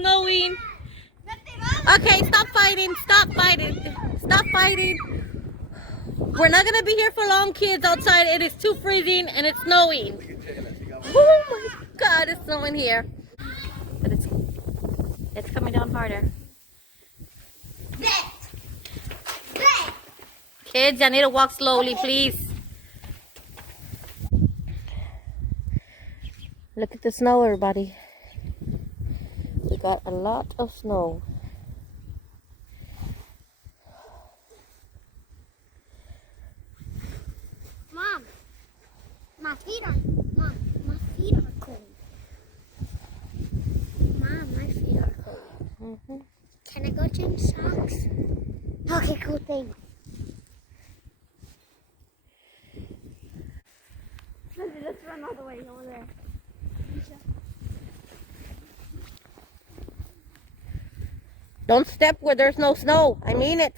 snowing. Okay, stop fighting. Stop fighting. Stop fighting. We're not gonna be here for long, kids. Outside, it is too freezing and it's snowing. Oh my God, it's snowing here. But it's coming down harder. Kids, I need to walk slowly, please. Look at the snow, everybody. We got a lot of snow. Mom, my feet are cold. Mom, my feet are cold. Can I go change socks? Okay, cool thing. Let's run all the way over there. Don't step where there's no snow. I mean it.